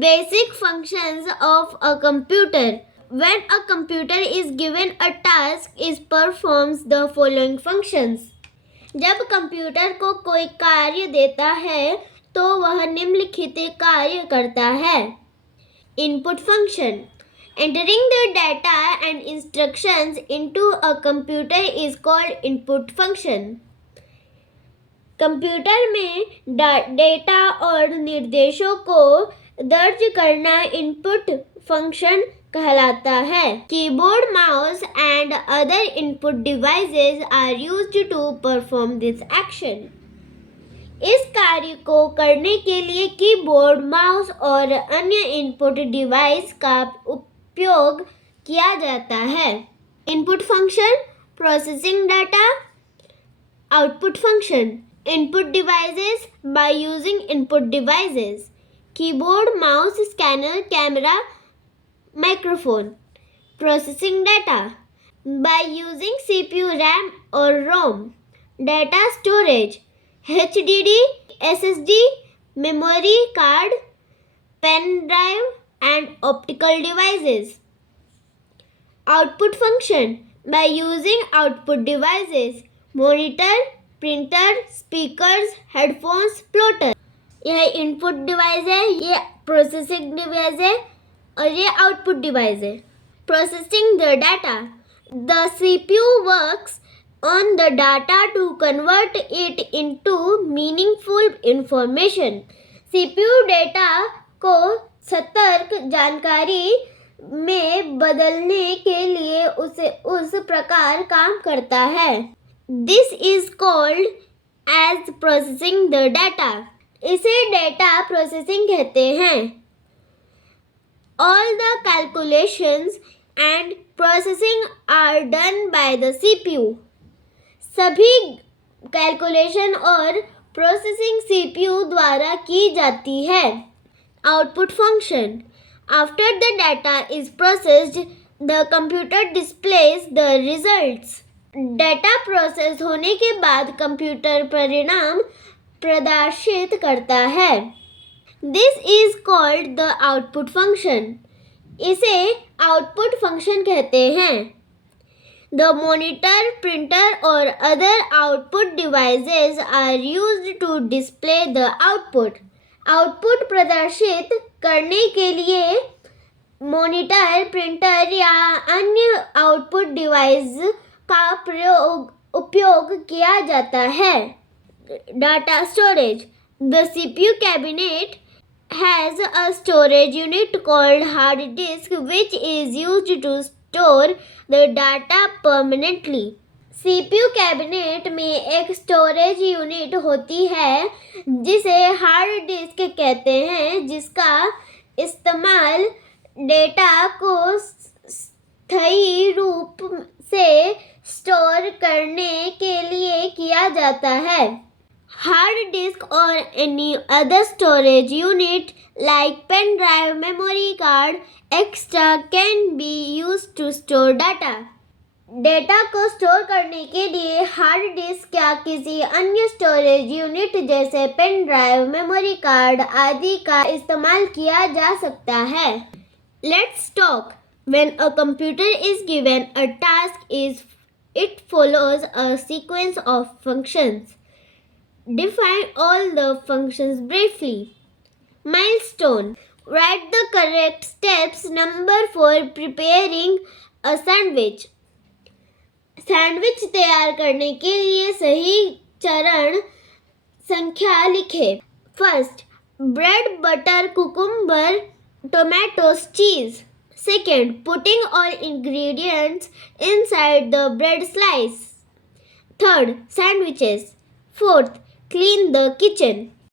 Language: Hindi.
Basic functions of a computer. When a computer is given a task, it performs the following functions. जब कंप्यूटर को कोई कार्य देता है तो वह निम्नलिखित कार्य करता है. Input function. Entering the data and instructions into a computer is called input function. Computer में डेटा और निर्देशों को दर्ज करना इनपुट फंक्शन कहलाता है. Keyboard, mouse and other input devices are used to perform this action. इस कार्य को करने के लिए कीबोर्ड, माउस और अन्य इनपुट डिवाइस का उपयोग किया जाता है. Input function, processing data. Output function, input devices. By using input devices, keyboard, mouse, scanner, camera, microphone. Processing data. By using CPU, RAM or ROM. Data storage, HDD, SSD, memory card, pen drive and optical devices. Output function. By using output devices, monitor, printer, speakers, headphones, plotter. यह इनपुट डिवाइस है, ये प्रोसेसिंग डिवाइस है और ये आउटपुट डिवाइस है. Processing the data. The CPU works on the data to convert it into meaningful information. CPU data को सतर्क जानकारी में बदलने के लिए उस प्रकार काम करता है. This is called as processing the data. इसे डेटा प्रोसेसिंग कहते हैं. All the calculations and processing are done by the CPU. सभी कैलकुलेशन और प्रोसेसिंग CPU द्वारा की जाती है. Output function. After the data is processed, the computer displays the results. Data process होने के बाद कंप्यूटर परिणाम प्रदर्शित करता है. This is called the output function. इसे आउटपुट फंक्शन कहते हैं. द मॉनिटर, प्रिंटर और other output devices are used to display the output. Output प्रदर्शित करने के लिए मॉनिटर, प्रिंटर या अन्य आउटपुट डिवाइस का उपयोग किया जाता है. Data storage. The CPU cabinet has a storage unit called hard disk which is used to store the data permanently. CPU cabinet में एक स्टोरेज यूनिट होती है जिसे हार्ड डिस्क कहते हैं, जिसका इस्तेमाल डेटा को स्थायी रूप से स्टोर करने के लिए किया जाता है. Hard disk or any other storage unit like pen drive, memory card, etc. can be used to store data. Data को स्टोर करने के लिए हार्ड डिस्क या किसी अन्य स्टोरेज यूनिट जैसे पेन ड्राइव, मेमोरी कार्ड आदि का इस्तेमाल किया जा सकता है. Let's talk. When a computer is given a task, it follows a sequence of functions. Define all the functions briefly. Milestone. Write the correct steps number for preparing a sandwich. Sandwich तैयार करने के लिए सही चरण संख्या लिखें. First, bread, butter, cucumber, Tomatoes, चीज. Second, putting all ingredients inside the bread slice. Third, sandwiches. Fourth, clean the kitchen.